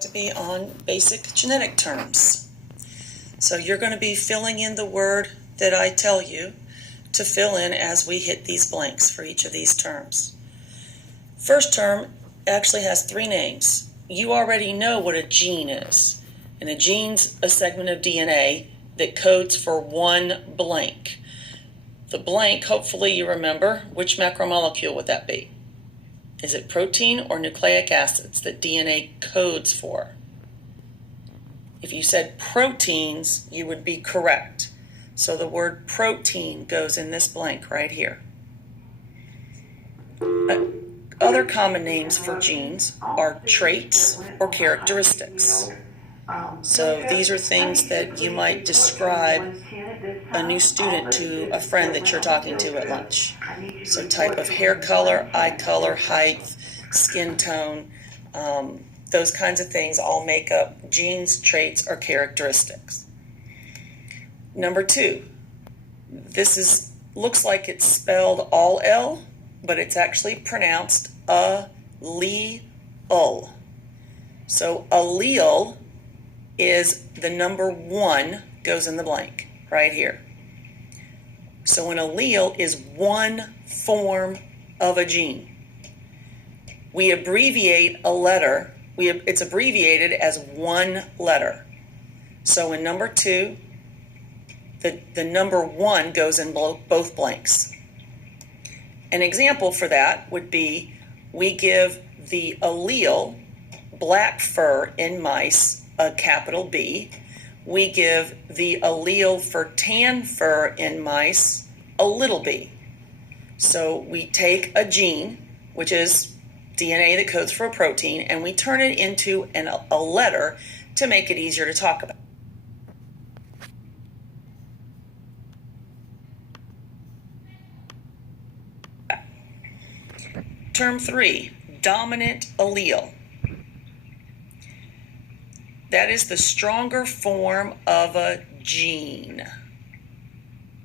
To be on basic genetic terms. So you're going to be filling in the word that I tell you to fill in as we hit these blanks for each of these terms. First term actually has three names. You already know what a gene is. And a gene's a segment of DNA that codes for one blank. The blank, hopefully you remember, which macromolecule would that be? Is it protein or nucleic acids that DNA codes for? If you said proteins, you would be correct. So the word protein goes in this blank right here. Other common names for genes are traits or characteristics. So these are things that you might describe a new student to a friend that you're talking to at lunch. So type of hair color, eye color, height, skin tone, those kinds of things all make up genes, traits, or characteristics. Number two, this looks like it's spelled all L, but it's actually pronounced allele. So allele is the number one, goes in the blank right here. So an allele is one form of a gene. We abbreviate a letter. It's abbreviated as one letter. So in number two, the number one goes in both blanks. An example for that would be we give the allele black fur in mice a capital B. We give the allele for tan fur in mice a little b. So we take a gene, which is DNA that codes for a protein, and we turn it into a letter to make it easier to talk about. Term three, dominant allele. That is the stronger form of a gene.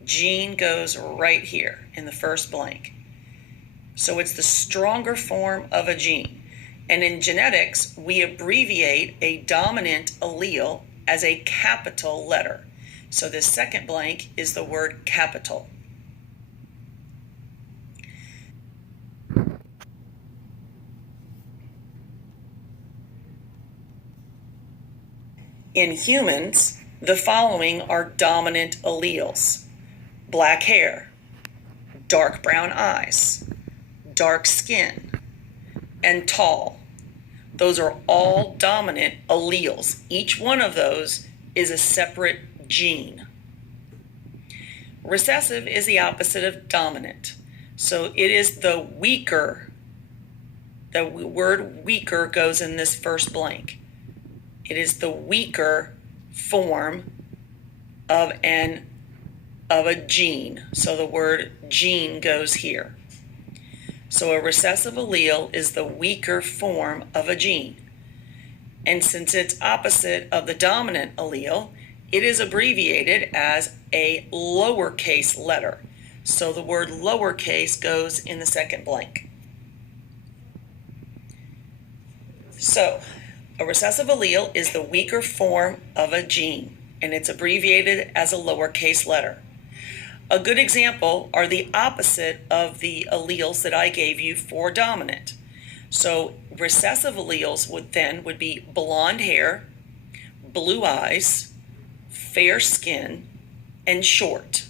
Gene goes right here in the first blank. So it's the stronger form of a gene. And in genetics, we abbreviate a dominant allele as a capital letter. So this second blank is the word capital. In humans, the following are dominant alleles: black hair, dark brown eyes, dark skin, and tall. Those are all dominant alleles. Each one of those is a separate gene. Recessive is the opposite of dominant. So it is the weaker. The word weaker goes in this first blank. It is the weaker form of a gene. So the word gene goes here. So a recessive allele is the weaker form of a gene. And since it's opposite of the dominant allele, it is abbreviated as a lowercase letter. So the word lowercase goes in the second blank. So a recessive allele is the weaker form of a gene, and it's abbreviated as a lowercase letter. A good example are the opposite of the alleles that I gave you for dominant. So recessive alleles would be blonde hair, blue eyes, fair skin, and short.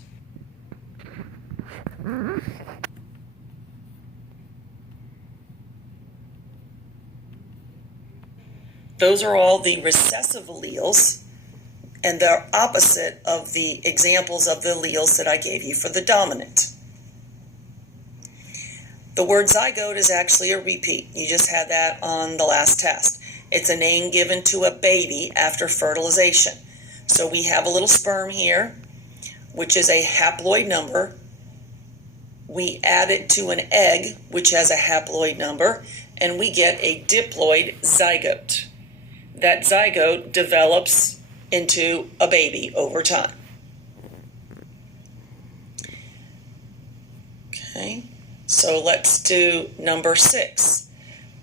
Those are all the recessive alleles, and they're opposite of the examples of the alleles that I gave you for the dominant. The word zygote is actually a repeat. You just had that on the last test. It's a name given to a baby after fertilization. So we have a little sperm here, which is a haploid number. We add it to an egg, which has a haploid number, and we get a diploid zygote. That zygote develops into a baby over time. Okay, so let's do number 6.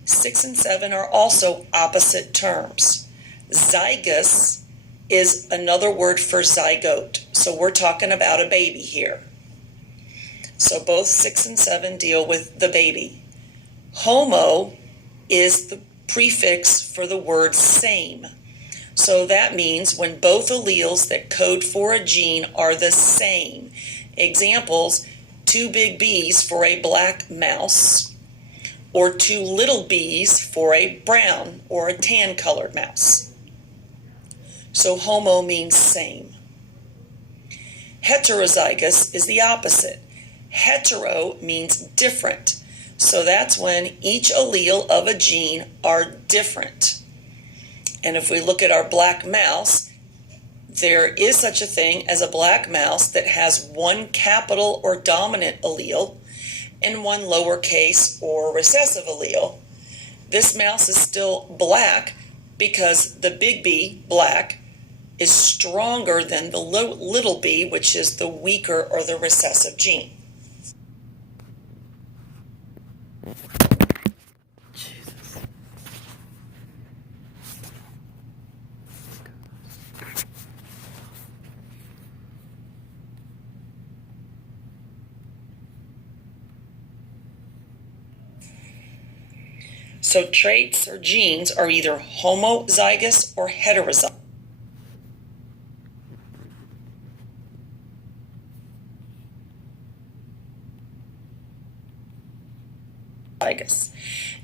6 and 7 are also opposite terms. Zygous is another word for zygote. So we're talking about a baby here. So both 6 and 7 deal with the baby. Homo is the prefix for the word same. So that means when both alleles that code for a gene are the same. Examples, 2 big B's for a black mouse, or 2 little b's for a brown or a tan-colored mouse. So homo means same. Heterozygous is the opposite. Hetero means different. So that's when each allele of a gene are different. And if we look at our black mouse, there is such a thing as a black mouse that has one capital or dominant allele and one lowercase or recessive allele. This mouse is still black because the big B, black, is stronger than the little b, which is the weaker or the recessive gene. Jesus. So traits or genes are either homozygous or heterozygous.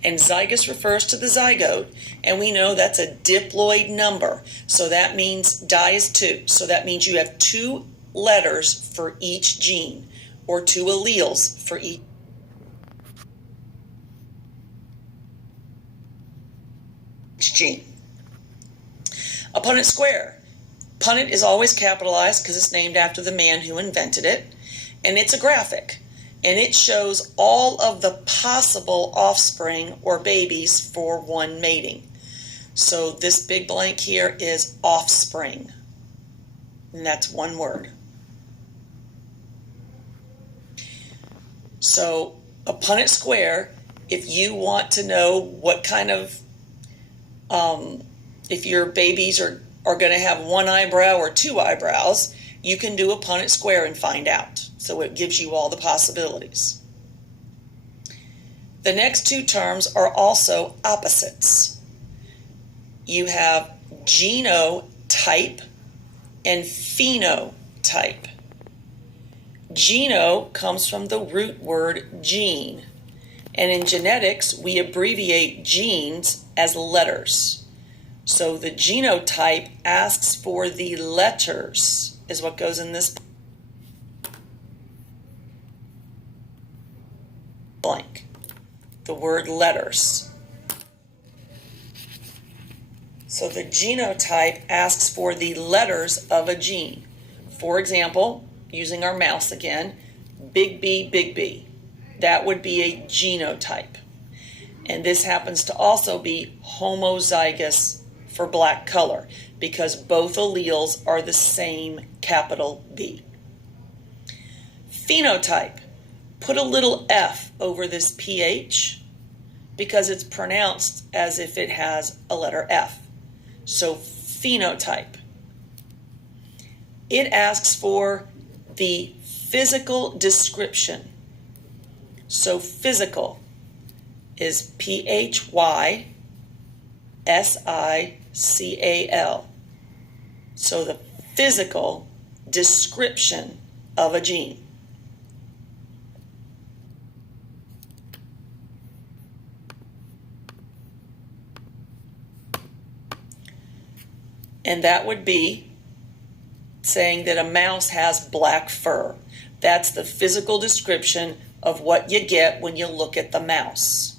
And zygous refers to the zygote, and we know that's a diploid number. So that means di is 2. So that means you have 2 letters for each gene, or 2 alleles for each gene. A Punnett square. Punnett is always capitalized because it's named after the man who invented it, and it's a graphic. And it shows all of the possible offspring or babies for one mating. So this big blank here is offspring. And that's one word. So a Punnett square, if you want to know what kind of, if your babies are going to have 1 eyebrow or 2 eyebrows, you can do a Punnett square and find out. So it gives you all the possibilities. The next 2 terms are also opposites. You have genotype and phenotype. Geno comes from the root word gene. And in genetics, we abbreviate genes as letters. So the genotype asks for the letters, is what goes in this blank, the word letters. So the genotype asks for the letters of a gene. For example, using our mouse again, big B, big B. That would be a genotype. And this happens to also be homozygous for black color because both alleles are the same capital B. Phenotype. Put a little F over this PH because it's pronounced as if it has a letter F. So phenotype. It asks for the physical description. So physical is PHYSICAL. So the physical description of a gene. And that would be saying that a mouse has black fur. That's the physical description of what you get when you look at the mouse.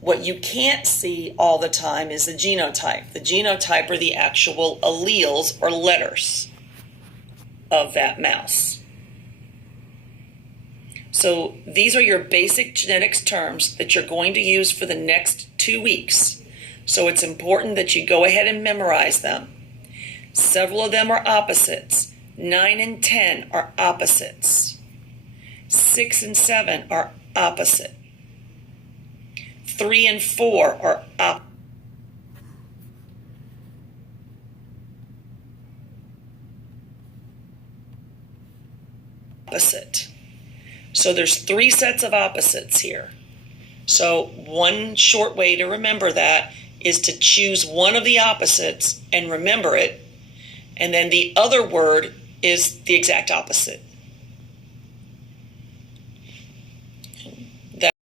What you can't see all the time is the genotype. The genotype are the actual alleles or letters of that mouse. So these are your basic genetics terms that you're going to use for the next 2 weeks. So it's important that you go ahead and memorize them. Several of them are opposites. 9 and 10 are opposites. 6 and 7 are opposite. 3 and 4 are opposite. So there's 3 sets of opposites here. So one short way to remember that is to choose one of the opposites and remember it. And then the other word is the exact opposite.